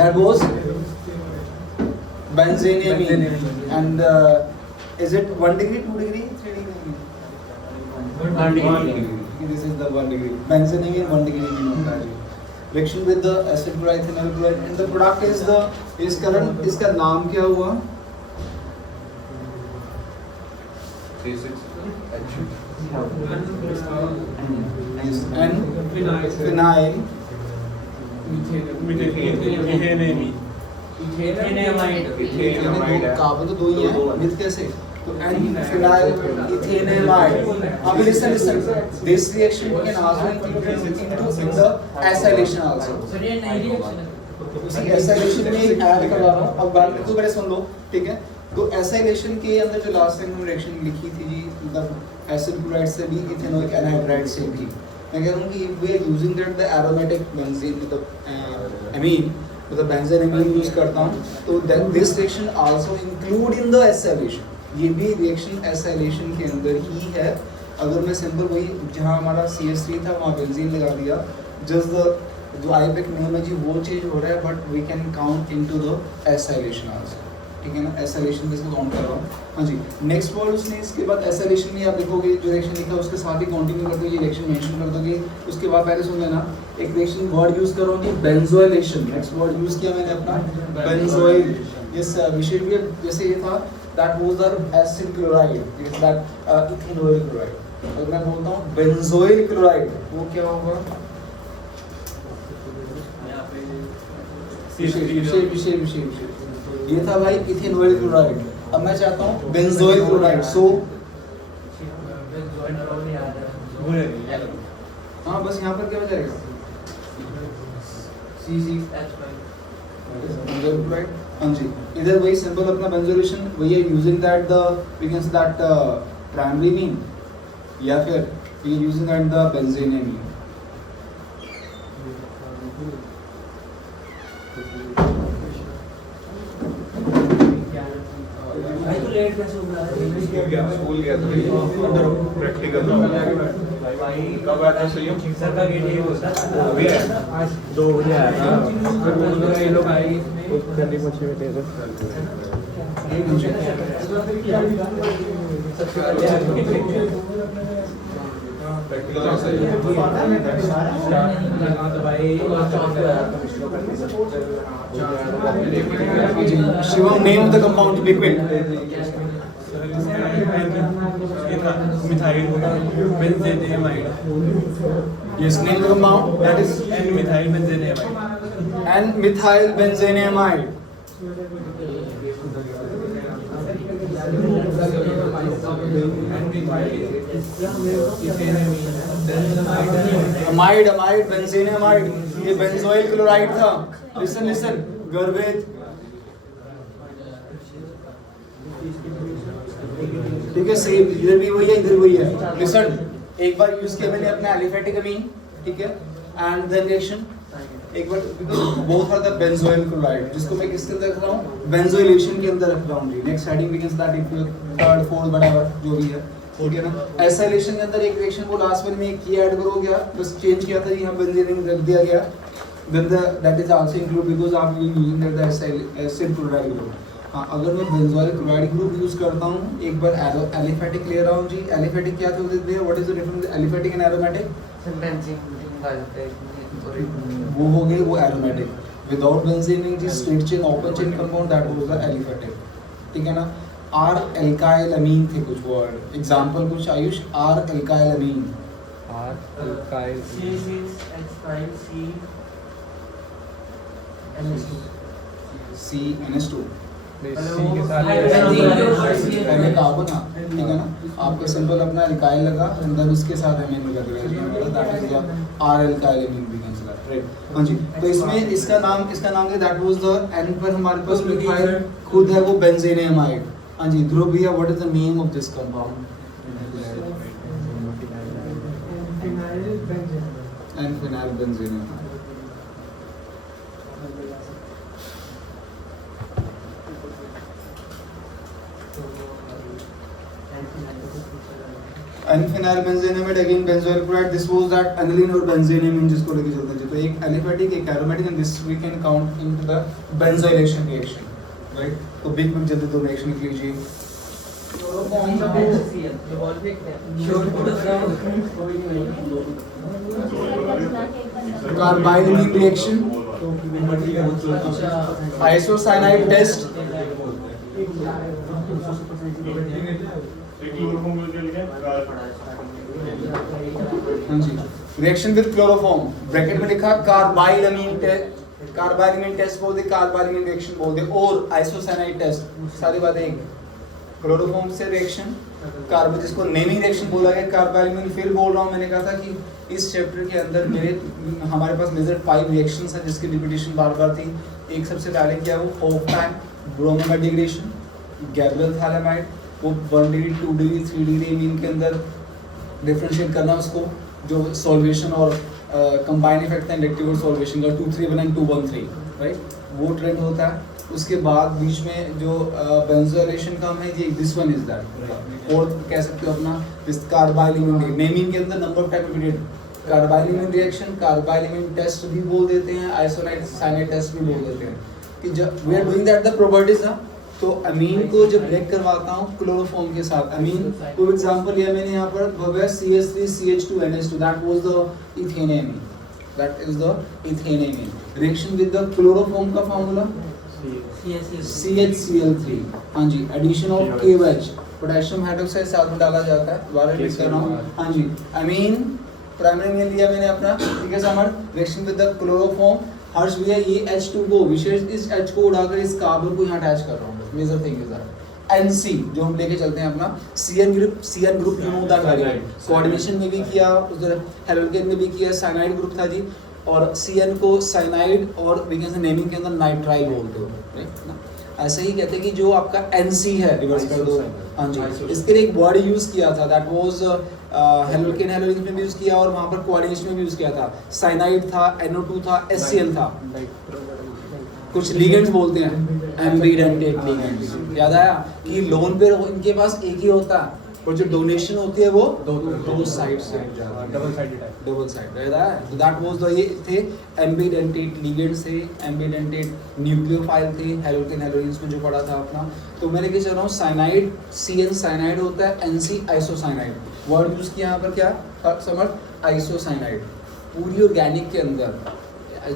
That was benzeneamine. And is it 1 degree, 2 degree, 3 degree? 1 degree. This is the 1 degree. Benzeneamine 1 degree होता है. Reaction with the acid chloride, phenyl chloride, and the product is the इसका नाम क्या हुआ? 3,6H. And phenyl carbon तो 2 ही है, with कैसे? तो N phenyl ethanamide. Now listen. This reaction can also include in the acylation also. उसी acylation में ऐड करवा रहा हूँ. अब बात को पहले सुन लो, ठीक है? तो acylation के अंदर जो लास्ट टाइम हम रिएक्शन लिखी थी जी, मतलब एसिड क्लोराइड से भी इथेनोइक एनहाइड्राइड से भी, मैं कह रहा हूँ कि we are using that the aromatic benzene, मतलब अमीन, मतलब बेंजीन यूज करता हूँ, तो this reaction also include in the acylation. ये भी रिएक्शन एसाइलेशन के अंदर ही है. अगर मैं सिंपल वही जहाँ हमारा CH3 था वहाँ बेंजीन लगा दिया, जस्ट द जो आईपेक नेम है जी वो चेंज हो रहा है, but we can count into the acylation also, ठीक है ना? एसाइलेशन में इसको काउंट कर रहा हूँ. हाँ जी, नेक्स्ट वर्ड उसने इसके बाद एसाइलेशन में आप लिखोगे जो रिएक्शन लिखा है उसके साथ ही कंटिन्यू कर दोगे, रिएक्शन मेंशन कर दोगे. उसके बाद पहले सुन लेना, एक रिएक्शन वर्ड यूज कर रहा हूँ कि बेंजोइलेशन. नेक्स्ट वर्ड यूज किया मैंने अपना बेंजोइल. यस विशेष भी जैसे ये था that was the acid chloride, that ethanol chloride. अगर मैं बोलता हूँ बेंजोइल क्लोराइड, वो क्या होगा? विशेष ये था भाई इथेनॉल क्लोराइड. अब मैं चाहता हूँ बेंजोइल क्लोराइड. सो हाँ, बस यहाँ पर क्या बचाएगा? Benzoyl chloride. हाँ जी, इधर वही सिंपल अपना बेंजोइलेशन वही है, using that the we can say that primary mean, या फिर we are using that the benzenamine. School गया था प्रैक्टिकल कब आया था? सही सर का गेट ये होता अभी है 2 बजे आया था. ये लोग आए करनी पहुंचे बेटे से प्रैक्टिकल सही लगा तो भाई Shivam, name of the compound, be quick. Methyl benzenamide. Yes, name of the compound, that is N methyl benzenamide. N-methyl benzeneamide. amide benzeneamide. ये बेंजोइल क्लोराइड था. लिसन गर्वेज, ठीक है? सेम इधर भी वही है, इधर वही है. लिसन, एक बार यूज किया मैंने अपना एलिफेटिक अमीन, ठीक है? एंड देन रिएक्शन एक बार both are the benzoyl chloride, जिसको मैं किसके अंदर रख रहा हूँ? बेंजोइलेशन के अंदर रख रहा हूँ जी. Next heading begins that if third fourth whatever जो भी है, ठीक है ना? एसाइलेशन के अंदर एक रिएक्शन को लास्ट वन में एक की ऐड करो गया, बस चेंज किया था जी, यहाँ बेंजीन रख दिया गया. Then that is also include because आप using that acid chloride group. हाँ, अगर मैं बेंजोइल क्लोराइड ग्रुप यूज करता हूँ, एक बार एलिफेटिक ले रहा हूँ जी. एलिफेटिक क्या था? What is the difference aliphatic and aromatic? वो हो गए वो एरोमेटिक. विदाउट बेंजीन जी straight chain open chain compound, that was the aliphatic, ठीक है ना? आर एल्काइल अमीन थे कुछ वर्ड, एग्जांपल कुछ आयुष. R alkyl amine, R alkyl CNS2 C के साथ पहले कार्बन था, ठीक है ना? आपका सिंपल अपना एल्काइल लगा, अंदर उसके साथ अमीन लगा दिया, दैट इज आर एल्काइल अमीन भी कंसीडर, राइट? हाँ जी, तो इसमें इसका नाम है दैट वाज द एन पर हमारे पास मिथाइल खुद है वो बेंजेनेमाइड. हाँ जी, ध्रुव भैया, what is the name of this compound? N phenyl benzenamide. N-phenyl benzenamide again benzoyl chloride. This was that aniline और benzenamine जिसको लेके चलते हैं. तो एक aliphatic, एक aromatic, and this we can count into the benzylation reaction, right? तो big जल्दी दो reaction लिख लीजिए. Carbylamine reaction, isocyanide test. हाँ जी, रिएक्शन विद क्लोरोफॉर्म, ब्रैकेट में लिखा कार्बाइलामीन टेस्ट बोल दे, कार्बाइलामीन रिएक्शन बोल दे, और आइसोसाइनाइड टेस्ट, सारी बातें एक. क्लोरोफॉर्म से रिएक्शन, कार्बन जिसको नेमिंग रिएक्शन बोला गया कार्बाइलामीन. फिर बोल रहा हूँ, मैंने कहा था कि इस चैप्टर के अंदर हमारे पास मेजर 5 रिएक्शंस हैं जिसकी रिपीटेशन बार बार थी. एक सबसे पहले क्या वो होफमैन ब्रोमोमेड डिग्रेडेशन, गैब्रियल थालेमाइड, वो 1 डिग्री 2 डिग्री 3 डिग्री मीन के अंदर डिफरेंशिएट करना उसको, जो सॉल्वेशन और कंबाइन इफेक्ट है इंडक्टिव सॉल्वेशन का 2-3-1 एंड 2-1-3, राइट, वो ट्रेंड होता है. उसके बाद बीच में जो बेंजोइलेशन का है ये दिस वन इज दैट, और कह सकते हो अपना दिस कार्बाइलामीन. नेमिंग के अंदर number of time repeated, carbylamine reaction, carbylamine test भी बोल देते हैं, आइसोसाइनाइड टेस्ट भी बोल देते हैं. कि जब we are doing that the properties ना, तो अमीन को जब ब्रेक करवाता हूँ क्लोरोफॉर्म के साथ, अमीन को एग्जांपल लिया मैंने यहाँ पर Bhavya CH3CH2NH2, that was the ethanamine, that is the ethanamine. Reaction with the chloroform का फार्मूला CHCl3. हाँ जी, addition of KOH, potassium hydroxide साथ में डाला जाता है. दोबारा लिख कर रहा हूँ. हाँ जी, अमीन प्राइमरी में लिया मैंने अपना, ठीक है Samar. Reaction with the chloroform, Harsh भैया ये H2 को विशेष इस H को उड़ाकर इस कार्बन को यहाँ अटैच कर रहा हूँ. Major thing is that NC जो हम लेके चलते हैं अपना CN group you know that variant. Coordination में भी किया, उधर हेलोकेन में भी किया, साइनाइड ग्रुप था जी, और CN को साइनाइड और नेमिंग के अंदर नाइट्राइल बोलते हो, राइट ना. ऐसे ही कहते हैं कि जो आपका NC है, रिवर्स कर दो. हाँ जी, इसके लिए एक बॉडी यूज किया था, दैट वाज हेलोकेन में भी यूज किया, और वहाँ पर कोऑर्डिनेशन में भी यूज किया था. साइनाइड था, NO2 था, HCl था. कुछ लिगेंड्स बोलते हैं, एम्बिडेंटेट लिगेंड्स. याद आया कि लोन पे इनके पास एक ही होता है, और जो डोनेशन होती है वो दो साइड से डबल साइड रहता है. तो दैट वाज द, ये थे एम्बिडेंटेट लिगेंड्स थे, एम्बिडेंटेट न्यूक्लियोफाइल थे, हेलोकेन हेलोइंस में जो पढ़ा था अपना. तो मैं लेके चल रहा हूँ साइनाइड, CN साइनाइड होता है, NC आइसोसाइनाइड. वर्ड यूज किया यहाँ पर क्या समझ, आइसोसाइनाइड. पूरी ऑर्गेनिक के अंदर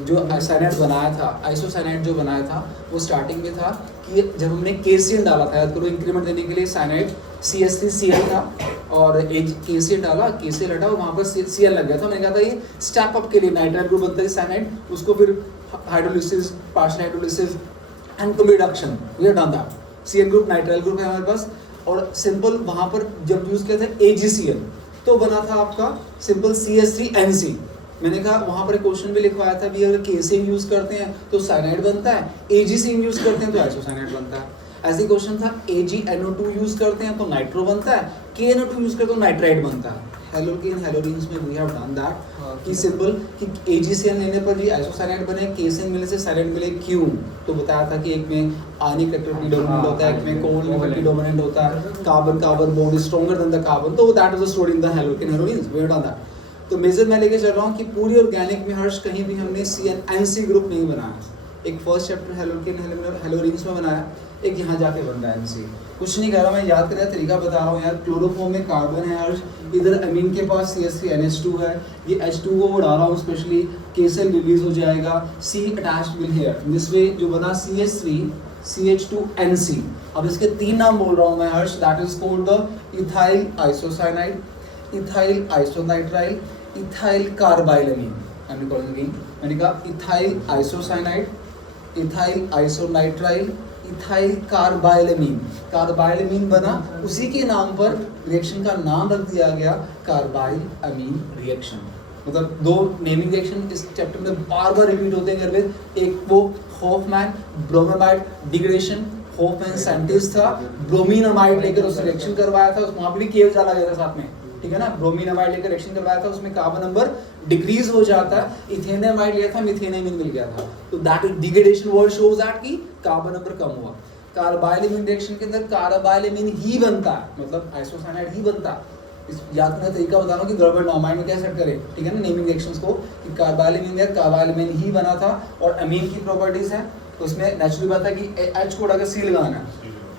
जो साइनाइड बनाया था, आइसोसाइनाइड जो बनाया था, वो स्टार्टिंग में था कि जब हमने केसियन डाला था, याद करो इंक्रीमेंट देने के लिए साइनाइड CH3Cl था, और केसियन डाला, केसियन हटा, वहाँ पर Cl लग गया था. मैंने कहा था ये स्टेप अप के लिए नाइट्राइल ग्रुप बनता है साइनाइड, उसको फिर hydrolysis, partial hydrolysis and reduction, we have done that. CN group nitrile group है हमारे पास, और सिंपल वहाँ पर जब यूज किया था AgCl, तो बना था आपका सिंपल CH3NC. मैंने कहा वहाँ पर क्वेश्चन भी लिखवाया था भी, अगर केसिन यूज करते हैं तो साइनाइड बनता है, AgCl यूज करते हैं तो आइसोसाइनाइड बनता है. ऐसे क्वेश्चन था, AgNO2 यूज करते हैं तो नाइट्रो बनता है, KNO2 यूज करते हैं तो नाइट्राइड बनता है. हेलोकेन हेलोरिन्स में वी हैव डन दैट कि सिंपल कि AgCl लेने पर भी आइसोसाइनाइड बने, केसिन मिलने से साइनाइड मिले. क्यों? तो बताया था कि एक में आयनिक इलेक्ट्रोड प्रीडोमिनेंट होता है, एक में कोवैलेंट प्रीडोमिनेंट होता है, carbon bond is stronger than the carbon. तो that is stored in the haloalkane haloarenes, we have done that. तो मेजर मैं लेके चल रहा हूँ कि पूरी ऑर्गेनिक में हर्ष कहीं भी हमने CN-NC ग्रुप नहीं बनाया. एक फर्स्ट चैप्टर हेलोकेन हेलोरिन्स में बनाया, एक यहाँ जाके बन रहा है NC. कुछ नहीं कर रहा मैं, याद कर तरीका बता रहा हूँ यार. क्लोरोफॉर्म में कार्बन है हर्ष, इधर अमीन के पास CH3NH2 है, ये H2 को उड़ा रहा हूँ स्पेशली, केसेल रिलीज हो जाएगा, C attached will hear, this way जो बना CH3CH2NC. अब इसके 3 नाम बोल रहा हूँ मैं Harsh, that is called the ethyl isocyanide, ethyl isonitrile, ethyl carbylamine. मैंने कहा ethyl isocyanide, ethyl isonitrile, ethyl carbylamine. Carbylamine बना, उसी के नाम पर रिएक्शन का नाम रख दिया गया कार्बाइलामीन रिएक्शन. मतलब 2 नेमिंग रिएक्शन इस चैप्टर में बार बार रिपीट होते हैं. एक वो Hofmann bromide degradation, Hofmann scientist था, ब्रोमीनामाइड लेकर उस रिएक्शन करवाया था, वहाँ पर भी केव डाला गया था साथ में, ठीक है ना. ब्रोमीनामाइड लेकर रिएक्शन करवाया था, उसमें कार्बन नंबर डिक्रीज हो जाता है. इथेनेमाइड लिया था, मिथेनेमीन मिल गया था. तो that is degradation word shows that कि कार्बन नंबर कम हुआ. कार्बाइलामीन रिएक्शन के अंदर कार्बाइलामीन ही बनता है, मतलब आइसोसाइनाइड ही बनता है. याद करने का तरीका बता रहा हूँ कि गड़बड़ ना हो, माइंड में क्या सेट करे, ठीक है ना, नेमिंग रिएक्शंस को कि कार्बाइलमिन या कार्बाइलमिन ही बना था और अमीन की प्रॉपर्टीज है तो उसमें नेचुरली बात है कि एच कोड अगर सी लगाना है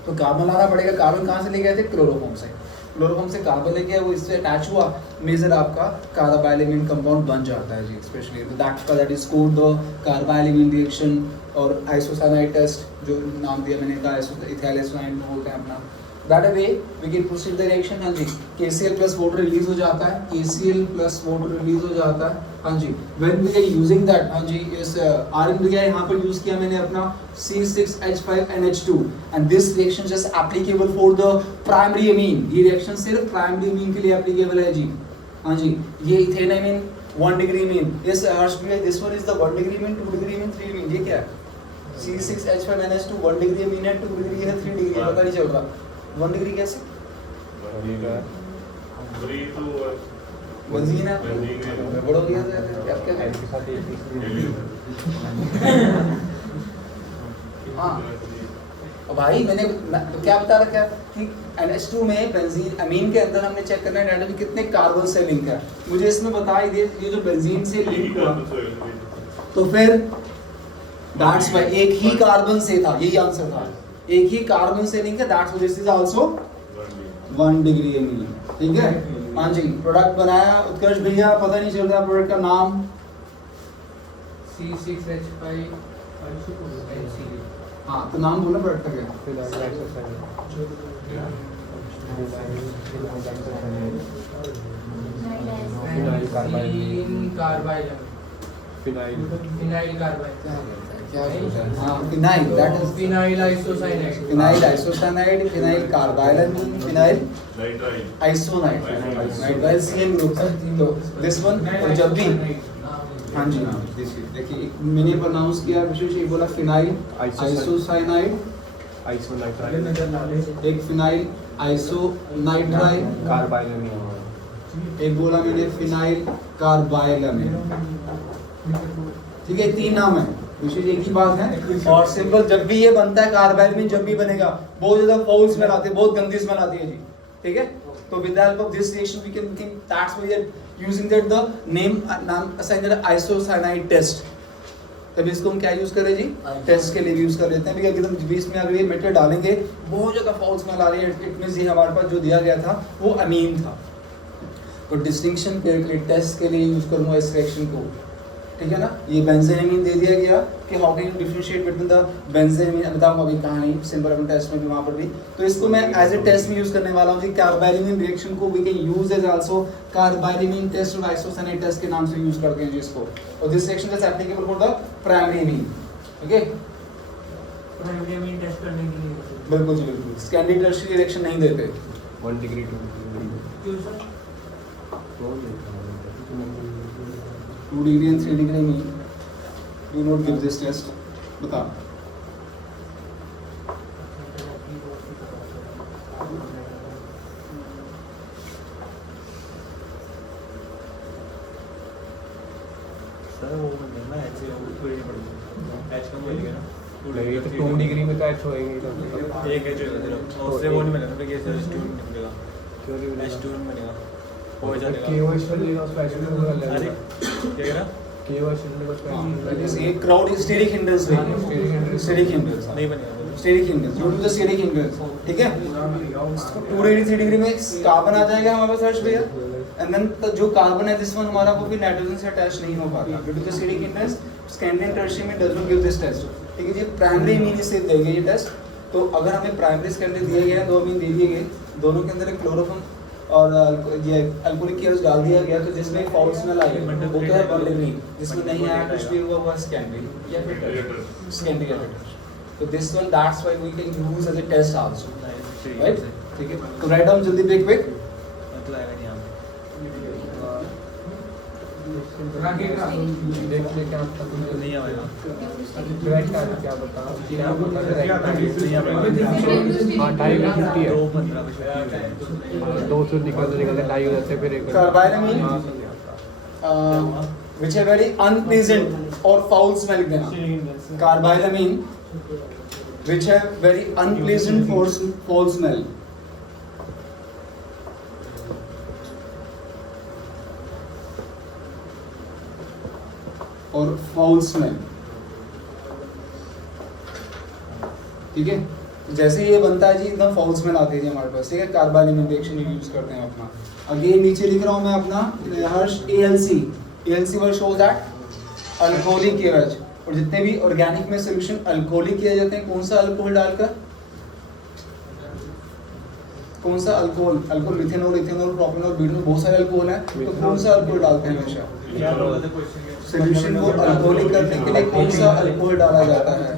तो कार्बन लाना पड़ेगा। कार्बन कहाँ से ले गए थे? क्लोरोफॉर्म से। क्लोरोफॉर्म से कार्बन लेके आया, वो इससे अटैच हुआ, मेजर आपका कार्बाइलमिन कंपाउंड बन जाता है जी। Specially that is called the carbylamine reaction और आइसोसाइनाइड टेस्ट जो नाम दिया मैंने का इथाइल आइसोसाइनाइड बोलते हैं अपना। That way we can proceed the reaction. हाँ जी, KCl प्लस वाटर रिलीज हो जाता है, KCl प्लस वाटर रिलीज हो जाता है। हाँ जी, when we are using that, हाँ जी, इस आरएन दिया यहाँ पर यूज किया मैंने अपना C6H5NH2 and this reaction just applicable for the primary अमीन। ये रिएक्शन सिर्फ प्राइमरी अमीन के लिए एप्लीकेबल है जी। हाँ जी, ये इथेन अमीन 1 डिग्री अमीन, इस हर्ष भैया this one is the 1 degree amine, 2 degree amine, 3 अमीन। ये क्या है? C6H5NH2 1 डिग्री अमीन है, 2 डिग्री है, 3 डिग्री है, पता नहीं चल रहा। 1 डिग्री कैसे? बेंजीन है, गड़बड़ हो गया था क्या हाँ और भाई मैंने तो क्या बता रखा है कि NH2 में बेंजीन अमीन के अंदर हमने चेक करना है डाटा कितने कार्बन से लिंक है। मुझे इसमें बता ही दे ये जो बेंजीन से लिंक हुआ तो फिर दैट्स व्हाई एक ही कार्बन से था, यही आंसर था, एक ही कार्बन से लिंक है, that's why this is also 1 degree amine. ठीक है, हाँ जी। प्रोडक्ट बनाया उत्कर्ष भैया, पता नहीं चल रहा प्रोडक्ट का नाम। C6H5 हाँ तो नाम बोलो प्रोडक्ट का क्या? Phenyl carbyl. क्या बोलते हैं? हाँ phenyl, that is phenyl isocyanide. Phenyl isocyanide, phenyl carbylamine, phenyl isonide, nitrile CN group. तो दिस वन जब भी हाँ जी हाँ देखिए मैंने प्रोनाउंस किया विशेष एक बोला फिनाइल आइसोसाइनाइड, एक फिनाइल आइसोनाइट्राइल कार्बाइलमिन, एक बोला मैंने फिनाइल कार्बाइलमिन। ठीक है, 3 नाम है, विशेष एक ही बात है। और सिंपल जब भी ये बनता है कार्बाइलमिन जब भी बनेगा बहुत ज्यादा फाउल स्मेल आती है, बहुत गंदी स्मेल आती है जी। ठीक है, तो with the help of this reaction we can think that's why we are using that the नाम असाइन दैट आइसोसाइनाइड टेस्ट। तब इसको हम क्या यूज करें जी? टेस्ट के लिए यूज कर लेते हैं। भी एकदम बीच में अगर ये मेटेरियल डालेंगे बहुत ज्यादा फाउल स्मेल आ रही है, इट मींस ये हमारे पास जो दिया गया था वो अमीन था। तो डिस्टिंक्शन के लिए टेस्ट के लिए यूज करूंगा इस रिएक्शन को। ठीक है ना, ये बेंजीन दे दिया गया कि how can you differentiate between the benzene, बताऊंगा अभी कहानी सिंपल अपन टेस्ट में भी वहां पर भी। तो इसको मैं एज ए टेस्ट में यूज करने वाला हूं जी। कार्बाइलमिन रिएक्शन को we can use as also carbylamine test और आइसोसाइनाइड टेस्ट के नाम से यूज करते हैं जी इसको। और this reaction is applicable for the primary amine. Okay, primary amine test करने के लिए बिल्कुल जी बिल्कुल। सेकेंडरी टर्शियरी रिएक्शन नहीं देते। 1 डिग्री 2 डिग्री क्यों सर? 2 डिग्री एंड 3 डिग्री में do not give this test. बता सर वो ना ऐसे ऊपर ही पड़ गया, एच कम हो गया ना। नहीं तो 2 डिग्री में तो एच होएंगे तो एक एच होगा सिर्फ, और उससे वो नहीं मिलेगा, फिर कैसे स्टूडेंट निकलेगा, क्योंकि एच स्टूडेंट बनेगा हो जाएगा। केओएच मिलेगा उसका एच में होगा। अरे क्या कह रहा? केओएच मिलेगा उसका It is a crowd steric hindrance way. Steric hindrance. नहीं बनेगा। Steric hindrance. Due to the steric hindrance. ठीक है? 2 डिग्री 3 डिग्री में कार्बन आ जाएगा हमारे पास हर्ष भैया। एंड देन जो कार्बन है दिस वन हमारा वो भी नाइट्रोजन से अटैच नहीं हो पाता। Due to the steric hindrance, secondary tertiary में does not give this test. ठीक है जी, प्राइमरी अमीन से देंगे ये टेस्ट। तो अगर हमें प्राइमरी सेकेंडरी दिया गया है, 2 अमीन दे दिए गए, दोनों के अंदर एक क्लोरोफॉर्म और ये अल्कोहलिक एसिड डाल दिया गया, तो जिसमें फाउल स्मेल आई वो क्या है 1 डिग्री, जिसमें नहीं आया कुछ भी हुआ वो सेकेंडरी या फिर सेकेंडरी या फिर। तो this one that's why we can use as a test also, right? ठीक है, तो राइट डाउन जल्दी पे क्विक। मतलब आएगा नहीं यहाँ देखिए क्या नहीं आएगा। डायरेक्ट का क्या बता क्या बोलता है? हाँ 250 है 215 2 से निकलते 2.5 हो जाते हैं, फिर एक कार्बाइलमिन which are very unpleasant or foul smell लिख देना। कार्बाइलमिन which have very unpleasant or foul smell। और फाउल स्मेल। ठीक है, जैसे ये बनता है जी एकदम फाउल स्मेल आती है जी हमारे पास, ठीक है, कार्बानिल रिएक्शन यूज करते हैं अपना। अगेन नीचे लिख रहा हूँ मैं अपना हर्ष ALC word shows that alcoholic KOH, और जितने भी ऑर्गेनिक में सोल्यूशन अल्कोहलिक किए जाते हैं, कौन सा अल्कोहल डालकर, कौन सा alcohol, alcohol methanol, ethanol, propanol, butanol, बहुत सारे अल्कोहल हैं, तो कौन सा अल्कोहल डालते हैं हमेशा? सोल्यूशन को अल्कोहलिक करने के लिए कौन सा अल्कोहल डाला जाता है?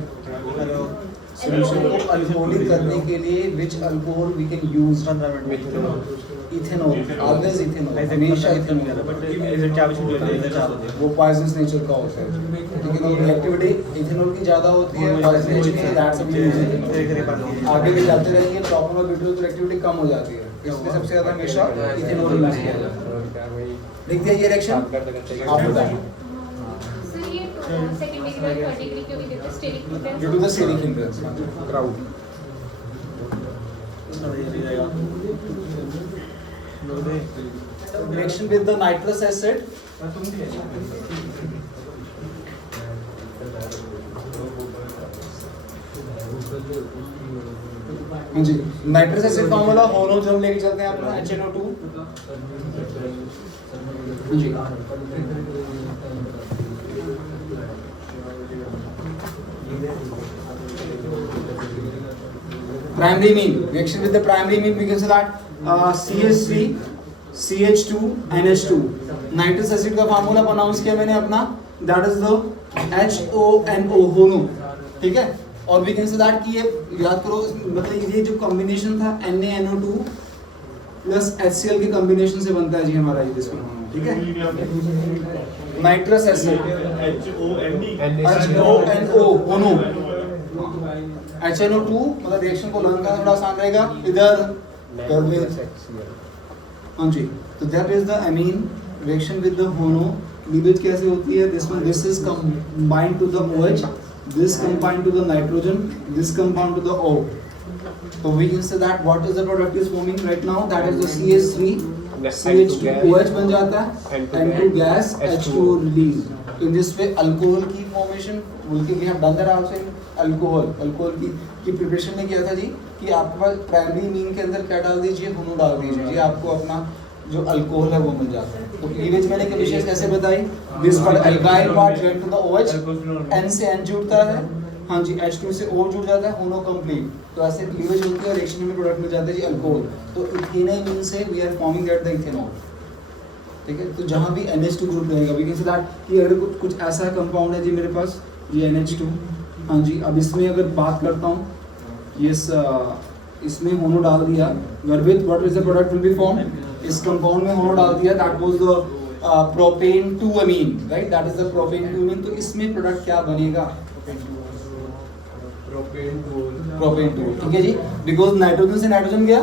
सोल्यूशन को अल्कोहलिक करने के लिए which alcohol we can use? Ethanol, always ethanol, हमेशा इथेनॉल, वो पॉइजनस नेचर का होता है, ठीक है, रिएक्टिविटी इथेनॉल की ज्यादा होती है, पॉइजनस नेचर की, दैट्स यूज। आगे भी जाते रहेंगे, प्रोपेनॉल ब्यूटेनॉल की रिएक्टिविटी कम हो जाती है, इसलिए सबसे ज्यादा हमेशा इथेनॉल यूज किया जाता है। लिख दिया ये रिएक्शन आप बताइए। second degree और third degree क्योंकि due to steric hindrance। Due to the steric hindrance, crowd। Reaction with the nitrous acid। हाँ जी, नाइट्रस एसिड फॉर्मूला होनो जो हम लेके चलते हैं अपना HNO2। हाँ जी, primary mean, reaction with the primary mean, we can say that CH3 CH2 NH2। Nitrous acid का फार्मूला प्रोनाउंस किया मैंने अपना, दैट इज द HONO, होनो, ठीक है, और वी कैन से दैट कि ये याद करो, मतलब ये जो कॉम्बिनेशन था NaNO2 प्लस HCl के कॉम्बिनेशन से बनता है जी हमारा ये दिस होनो, ठीक है, नाइट्रस एसिड HONO होनो, HNO2 मतलब रिएक्शन को लर्न करना थोड़ा आसान रहेगा, इधर गर्वेज, हाँ जी, तो that is the amine reaction with the होनो। लीवेज कैसे होती है? This is combined to the OH, this combined to the nitrogen, this combined to the O, तो we can say that what is the product is forming right now, that is the CH3 CH2 OH बन जाता है, N2 gas, H2O release. तो in this way alcohol की formation, बल्कि we have done that also in alcohol की preparation में किया था जी कि आपके पास प्राइमरी मीन के अंदर क्या डाल दीजिए, होनो डाल दीजिए जी, आपको अपना जो अल्कोहल है वो मिल जाता है। तो क्लीवेज मैंने कंडीशंस कैसे बताई, this for alkyl part join to the OH, N से N जुड़ता है, हाँ जी, H2 से O जुड़ जाता है, होनो कंप्लीट, तो ऐसे क्लीवेज होती है, रिएक्शन में प्रोडक्ट मिल जाता है जी अल्कोहल। तो इथेनाइल मीन से we are forming that the ethanol, ठीक है, तो जहाँ भी NH2 ग्रुप रहेगा वी कैन से दैट कि अगर कुछ ऐसा कंपाउंड है जी मेरे पास ये NH2, हाँ जी, अब इसमें अगर बात करता हूँ, यस, इसमें होनो डाल दिया, with what is the product will be form, इस कंपाउंड में होनो डाल दिया, that was the propane 2 amine, right, that is the propane 2 amine. तो इसमें प्रोडक्ट क्या बनेगा? प्रोपेन 2, ठीक है जी, बिकॉज नाइट्रोजन से नाइट्रोजन गया,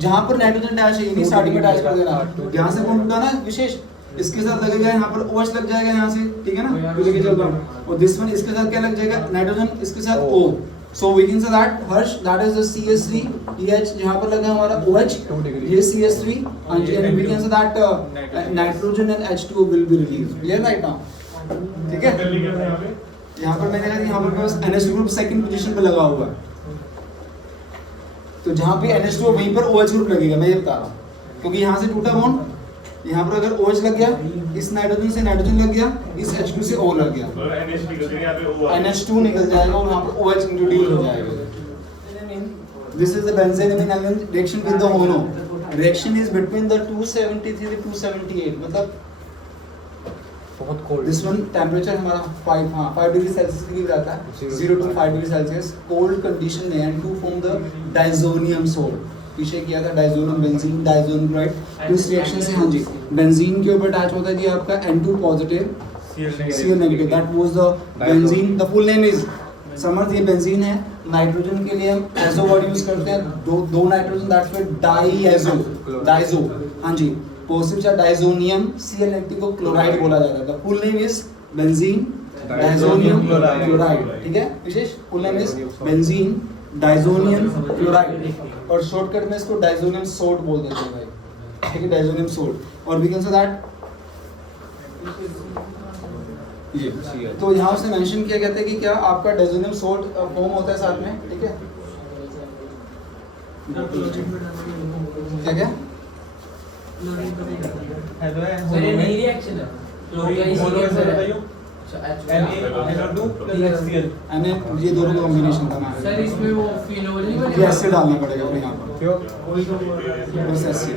जहाँ पर नाइट्रोजन डैश है, ये नहीं स्टार्टिंग में डैश कर देना, यहाँ से कौन उठा ना विशेष, इसके साथ लगेगा यहाँ पर OH लग जाएगा यहाँ से, ठीक है ना, तो लेके चलता हूँ, और दिस वन इसके साथ क्या लग जाएगा, नाइट्रोजन, इसके साथ O, so we can say that हर्ष that is the CH3 EH, यहाँ पर लगा हमारा OH, ये CH3, हाँ जी, and we can say that nitrogen and H2O will be released, clear right now, ठीक है, यहाँ पर मैंने कहा यहाँ पर बस NH2 ग्रुप सेकंड पोजीशन पे लगा हुआ है, तो जहाँ पे NH2 वहीं पर OH ग्रुप लगेगा, मैं ये बता रहा हूँ, क्योंकि यहाँ से टूटा बॉन्ड, यहाँ पर अगर OH लग गया, इस नाइट्रोजन से नाइट्रोजन लग गया, इस H2 से O लग गया, NH2 निकल जाएगा और यहाँ पर OH इंट्रोड्यूस हो जाएगा। This is the benzene amine alkane reaction with the होनो, reaction is between the 273 to 278, मतलब बहुत कोल्ड, दिस वन टेम्परेचर हमारा 5 डिग्री सेल्सियस की जाता है, 0 to 5 degree Celsius cold condition में, and to form the diazonium salt, पीछे किया था डाइजोनियम बेंजीन डाइजोनियम क्लोराइड, तो इस रिएक्शन से हाँ जी बेंजीन के ऊपर अटैच होता है जी आपका N2 positive Cl negative, that was the benzene, the full name is Samarth, ये बेंजीन है। नाइट्रोजन के लिए हम एजो वर्ड यूज करते हैं, दो nitrogen, that's why diazo, diazo, हाँ जी, positive charge diazonium Cl negative को क्लोराइड बोला जाता है, the full name is benzene diazonium chloride, ठीक है, Vishesh full name is benzene diazonium chloride, और शॉर्टकट में इसको डाइजोनियम सोल्ट बोल देते हैं भाई, ठीक है, डाइजोनियम सोल्ट, और वी कैन से दैट ये तो यहाँ उसने मेंशन किया कहते हैं कि क्या आपका डाइजोनियम सोल्ट फॉर्म होता है साथ में, ठीक है। क्या क्या है तो है सर ये नई रिएक्शन है क्लोरीन मोनो ऐसा बताइयो Na2 plus HCl यानी ये दोनों का कॉम्बिनेशन था ना। सर इसमें वो फिनोल नहीं ये बनेगा एसिड डालना पड़ेगा अपने यहाँ पर, क्यों बस एसिड।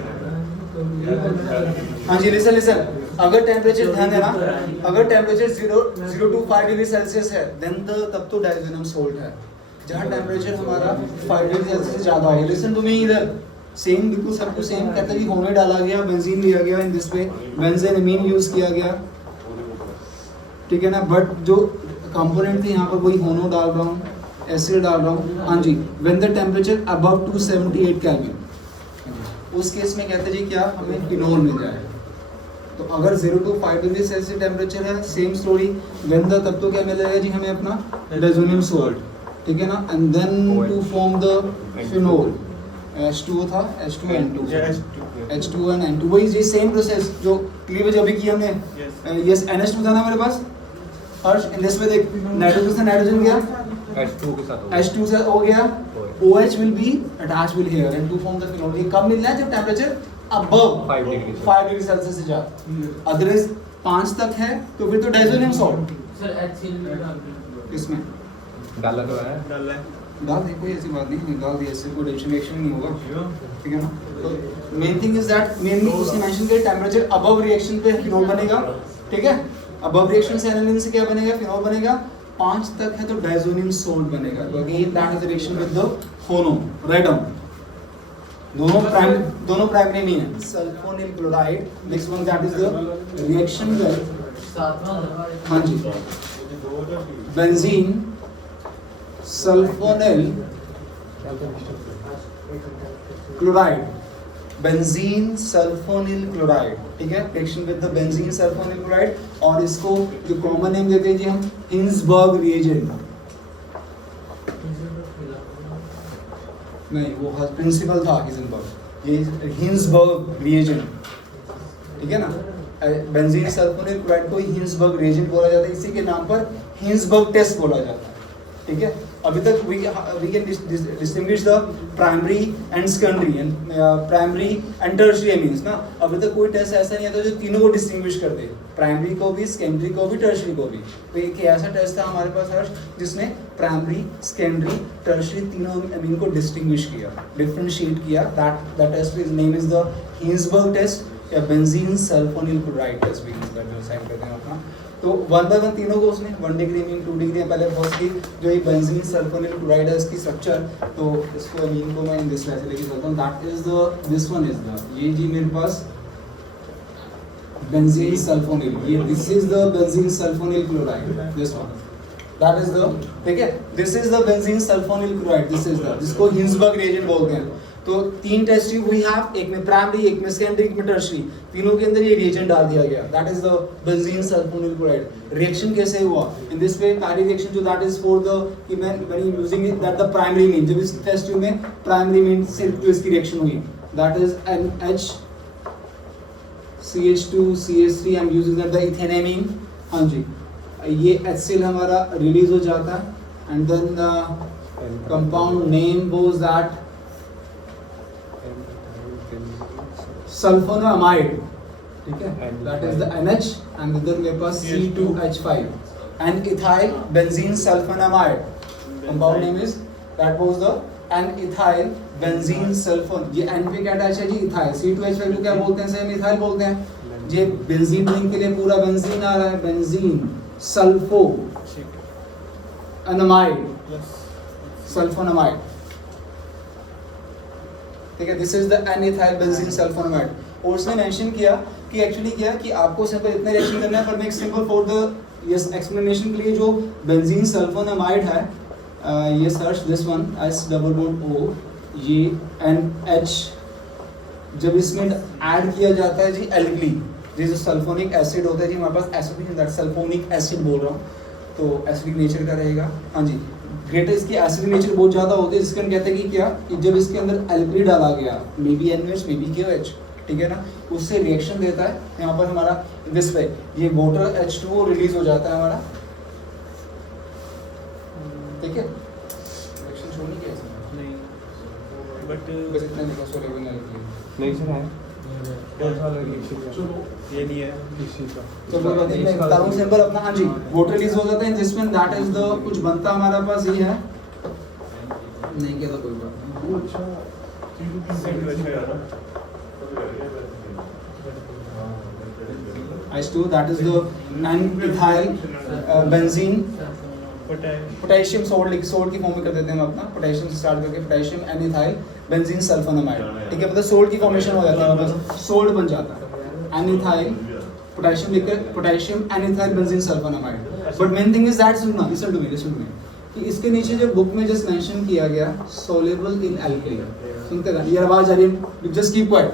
हाँ जी लिसन लिसन, अगर टेम्परेचर ध्यान देना, अगर टेम्परेचर 0 to 5 डिग्री सेल्सियस है देन तब तो डाइजोनियम सोल्ट है। जहाँ टेम्परेचर हमारा 5 डिग्री सेल्सियस से ज़्यादा होगा, लिसन टू मी इधर सेम बिल्कुल सब कुछ सेम कहते हैं कि होने डाला गया, बेंजीन लिया गया, इन दिस वे बेंजीन यूज़ किया गया, ठीक है ना। बट जो कंपोनेंट थे यहाँ पर वही होनो डाल रहा हूँ, एसिड डाल रहा हूँ। हाँ जी, when the temperature above 278 kelvin, उस केस में कहते हैं जी क्या हमें फिनोल मिल जाए। तो अगर 0 to 5 डिग्री सेल्सियस टेम्परेचर है, सेम स्टोरी, व्हेन द तब तो क्या मिल जाएगा जी हमें अपना डाइजोनियम सोल्ट, ठीक है ना। And then to form the phenol, H2O था, H2N2, H2 and N2, वही जी सेम प्रोसेस जो क्लीवेज अभी की हमने। यस NH2 था ना मेरे पास हर्ष, इन दिस में देख नाइट्रोजन से नाइट्रोजन गया, H2 के साथ H2 से हो गया, OH will be attached will here and to form the phenol। ये कब मिलना है जब टेम्परेचर above 5 डिग्री सेल्सियस से ज़्यादा, अदरवाइज 5 तक है तो फिर तो डाइजोनियम सॉल्ट। सर HCl में डाल दो इसमें डाला तो है, डाल है डाल दे, कोई ऐसी बात नहीं, डाल दिया, इससे कोई रिएक्शन नहीं होगा, ठीक है ना। तो main thing is that mainly उसने मेंशन किया टेम्परेचर अबव रिएक्शन पे फिनोल बनेगा, ठीक है। अबव रिएक्शन से एनालिन से क्या बनेगा, फिनोल बनेगा। 5 तक है तो डाइजोनियम सोल्ट बनेगा। तो again that is the reaction with the होनो, राइट डाउन। दोनों प्राइमरी नहीं है। Sulphonyl chloride, next one that is the reaction with, हाँ जी, benzene sulphonyl chloride, benzene sulphonyl chloride, ठीक है। Reaction with the benzene sulphonyl chloride, और इसको जो कॉमन नेम देते हैं जी हम हिंसबर्ग रिएजेंट। नहीं वो प्रिंसिपल था हिंसबर्ग, ये हिंसबर्ग रिएजेंट, ठीक है ना। बेंजीन सल्फोनिल क्लोराइड को हिंसबर्ग रिएजेंट बोला जाता है, इसी के नाम पर हिंसबर्ग टेस्ट बोला जाता है, ठीक है। अभी तक we can distinguish the primary and secondary and primary and tertiary means ना। अभी तक कोई टेस्ट ऐसा नहीं आता जो तीनों को डिस्टिंग्विश कर दे, प्राइमरी को भी, सेकेंडरी को भी, टर्शियरी को भी। तो एक ऐसा टेस्ट था हमारे पास हर्ष जिसने प्राइमरी, सेकेंडरी, टर्शियरी तीनों अमीन को डिस्टिंग्विश किया, डिफरेंशिएट किया। That test is name is the Hinsberg test या बेंजीन सल्फोनिल क्लोराइड टेस्ट भी जो साइन करते हैं अपना। तो 1 by 1 तीनों को उसने 1 डिग्री मीन 2 डिग्री पहले फर्स्ट की जो ये बेंजीन सल्फोनिल क्लोराइड है इसकी स्ट्रक्चर, तो इसको अमीन को मैं इन दिस वैसे लेके चलता हूँ। That is the this one is the, ये जी मेरे पास बेंजीन सल्फोनिल, ये this is the benzene sulphonyl chloride, this one that is the, ठीक है। This is the benzene sulphonyl chloride, this is the, जिसको हिंसबर्ग रिएजेंट बोलते हैं। तो 3 test tube we have, एक में प्राइमरी, एक में सेकेंडरी, एक में टर्शियरी, तीनों के अंदर ये रिएजेंट डाल दिया गया। That is the benzene sulphonyl chloride. Reaction कैसे हुआ इन दिस वे, पहली रिएक्शन जो that is for the when you using it that the primary mean, जब इस टेस्ट ट्यूब में प्राइमरी मीन से जो इसकी रिएक्शन हुई that is NH CH2 CH3, I am using that the ethanamine. हाँ जी, ये HCl हमारा रिलीज हो जाता है and then the compound name was that sulphonamide, ठीक है। That is the NH and इधर मेरे पास C2H5 and ethyl benzene sulfonamide, compound name is that was the N ethyl benzene sulfone. ये N पे क्या अटैच है जी, इथाइल। C2H5 को क्या बोलते हैं, सेम इथाइल बोलते हैं। ये बेंजीन रिंग के लिए पूरा बेंजीन आ रहा है, बेंजीन सल्फो अनामाइड, सल्फोनामाइड, ठीक है। This is the N-ethyl benzene sulfonamide। और उसने मेंशन किया कि एक्चुअली क्या कि आपको सिंपल इतना रिएक्शन करना है, पर मैं एक simple for the yes explanation के लिए जो बेंजीन सल्फोनामाइड है, ये search this one S double bond O, ये NH, जब इसमें ऐड किया जाता है जी एल्कली, जो सल्फोनिक एसिड होता है जी हमारे पास, एसिडिक दैट सल्फोनिक एसिड बोल रहा हूँ, तो एसिडिक नेचर का रहेगा। हाँ जी, ग्रेटर इसकी एसिडिक नेचर बहुत ज़्यादा होती है, जिसके हम कहते हैं कि क्या कि जब इसके अंदर एल्कली डाला गया, may be NH may be KOH, ठीक है ना, उससे रिएक्शन देता है यहाँ पर हमारा दिस वे, ये वाटर H2O रिलीज हो जाता है हमारा, ठीक है। रिएक्शन शो नहीं किया इसमें, नहीं बट बस इतना लिखा सोल्यूबल एल्कली। नहीं सर है कौन सा रिएक्शन ये नहीं है किस चीज का तो कोई बात नहीं, मैं बता रहा हूँ सिंपल अपना। हाँ जी, वाटर रिलीज हो जाता है this one, that is the कुछ बनता हमारे पास ये है, नहीं किया तो कोई बात नहीं। वो अच्छा H2, that is the n-ethyl benzene potassium salt की फॉर्म में कर देते हैं हम अपना, पोटेशियम से स्टार्ट करके पोटेशियम n-ethyl benzene सल्फोनामाइड, ठीक है, मतलब सोल्ट की फॉर्मेशन हो जाती है, बस सोल्ट बन जाता है n-ethyl पोटेशियम लिखकर potassium n-ethyl benzene sulfonamide. But main thing is that, सुनना, लिसन टू मी कि इसके नीचे जो बुक में जस्ट मेंशन किया गया सोल्युबल इन एल्कली, सुनते रहिए, ये आवाज आ रही है, जस्ट कीप क्वाइट।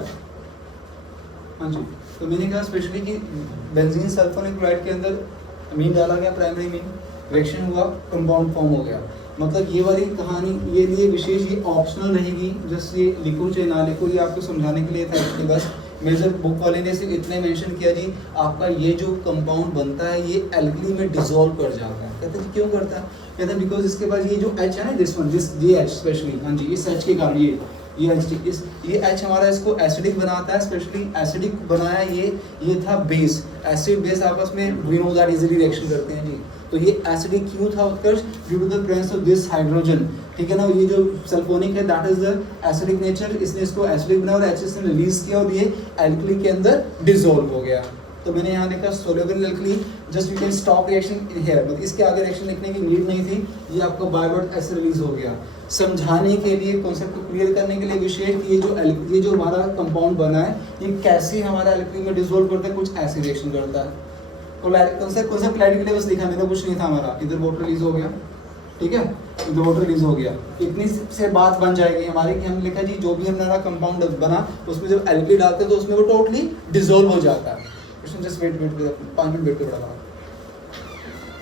हाँ जी, तो मैंने कहा स्पेशली कि बेंजीन सल्फोनिक क्लोराइड के अंदर अमीन डाला गया, प्राइमरी मीन, रिएक्शन हुआ, कंपाउंड फॉर्म हो गया। मतलब ये वाली कहानी ये लिए विशेष, ये ऑप्शनल रहेगी, जस्ट ये लिखो चाहे ना लिखो, ये आपको समझाने के लिए था एक्चुअली। बस मेजर बुक वाले ने सिर्फ इतने मेंशन किया जी, आपका ये जो कंपाउंड बनता है ये एल्कली में डिसॉल्व कर जाता है। कहते हैं क्यों करता है, कहते हैं बिकॉज इसके बाद ये जो H है ना, दिस वन, दिस ये H स्पेशली, हाँ जी, इस H के कारण ये H हमारा इसको एसिडिक बनाता है, स्पेशली एसिडिक बनाया ये था बेस, एसिड बेस आपस में we know that easily reaction करते हैं जी। तो ये एसिडिक क्यों था Utkarsh, due to the presence of this hydrogen, ठीक है ना, ये जो सल्फोनिक है that is the acidic nature, इसने इसको एसिडिक बनाया और H ने रिलीज किया और ये एल्कली के अंदर डिसॉल्व हो गया। तो मैंने यहाँ लिखा soluble alkali, just you can stop reaction here, मतलब इसके आगे रिएक्शन लिखने की नीड नहीं थी, ये आपका बाय वर्ड ऐसे रिलीज हो गया। समझाने के लिए, कॉन्सेप्ट को क्लियर करने के लिए विशेष कि ये जो हमारा कंपाउंड बना है ये कैसे हमारा एल्कली में डिसॉल्व करता है, कुछ ऐसे रिएक्शन करता है। तो कॉन्सेप्ट क्लैरिटी के लिए बस लिखा, मैंने कुछ नहीं था हमारा, इधर वाटर रिलीज हो गया, ठीक है, इधर वाटर रिलीज हो गया, इतनी से बात बन जाएगी हमारी कि हम लिखा जी जो भी हमारा कंपाउंड बना उसमें जब एल्कली डालते हैं तो उसमें वो टोटली डिसॉल्व हो जाता है। जस्ट वेट 5 मिनट वेट करो,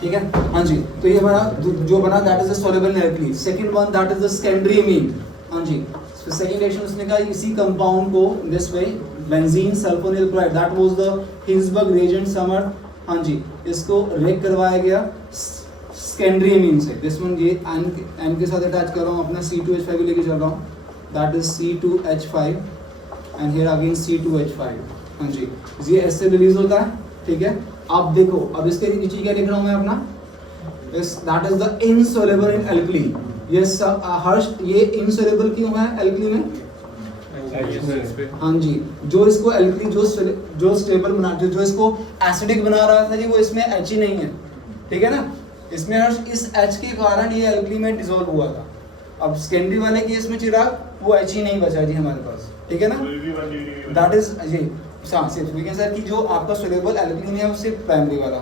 ठीक है। हाँ जी, तो ये हमारा जो बना that is the soluble alkali. Second one that is the secondary amine, हाँ जी, सेकंड रिएक्शन उसने कहा इसी कंपाउंड को this way benzene sulphonyl chloride, that was the Hinsberg reagent summer, हाँ जी, इसको रिएक्ट करवाया गया सेकेंडरी अमीन से। दिस वन ये n के साथ अटैच कर रहा हूँ, अपना C2H5 लेके चल रहा हूँ, that is C2H5 and here again C2H5, हाँ जी, ये ऐसे रिलीज होता है, ठीक है। अब देखो, अब इसके नीचे क्या लिख रहा हूँ मैं अपना, that is the insoluble in alkali. Yes Harsh, ये इनसोल्युबल क्यों है एल्कली में, हाँ जी, जो इसको एल्कली जो स्टेबल बना, जो इसको एसिडिक बना रहा था जी, वो इसमें H ही नहीं है, ठीक है ना, इसमें हर्ष इस H के कारण ये एल्कली में डिसॉल्व हुआ था। अब सेकेंडरी वाले केस में चिराग वो H ही नहीं बचा जी हमारे पास, ठीक है ना, दैट इज जी सर कि जो आपका सोल्युबल एल्कलीन है उससे प्राइमरी वाला,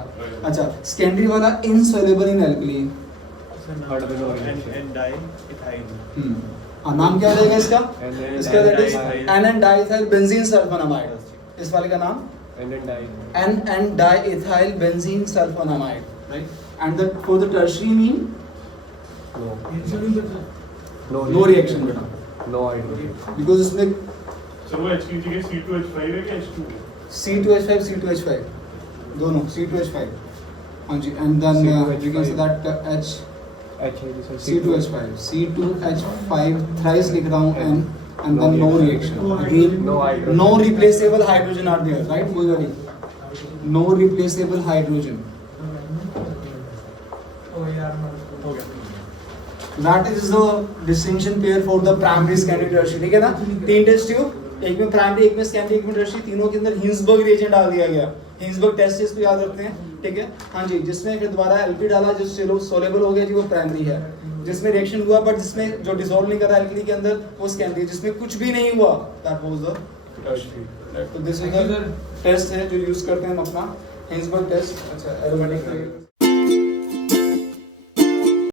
अच्छा, सेकेंडरी वाला इनसोल्युबल इन एल्कलीन, नाम क्या हो जाएगा इसका, that is N diethyl benzene sulphonamide, इस वाले का नाम N diethyl benzene sulphonamide, right. And the for the tertiary mean no reaction बेटा, नो हाइड्रोजन, बिकॉज़ इसमें सर वो H की जगह C2H5 है कि H2? C2H5 दोनों C2H5, हाँ जी, and then you can say that H C2H5 thrice लिख रहा हूँ and then no reaction, again no replaceable hydrogen are there, right, वही वाली no replaceable hydrogen, that is the distinction pair for the primary secondary tertiary, ठीक है ना। 3 test tube, एक में प्राइमरी, एक में सेकेंडरी, एक में टर्शियरी, तीनों के अंदर हिंसबर्ग रिएजेंट डाल दिया गया, हिंसबर्ग टेस्ट इसको याद रखते हैं, ठीक है, हाँ जी, जिसमें फिर दोबारा एल्कली डाला जो सोल्युबल हो गया जी वो प्राइमरी है, जिसमें रिएक्शन हुआ बट जिसमें जो डिसॉल्व नहीं करा एल्कली के अंदर वो सेकेंडरी, जिसमें कुछ भी नहीं हुआ दैट वाज द टर्शियरी। तो दिस इज द टेस्ट है जो यूज करते हैं हम अपना हिंसबर्ग टेस्ट, अच्छा एरोमेटिक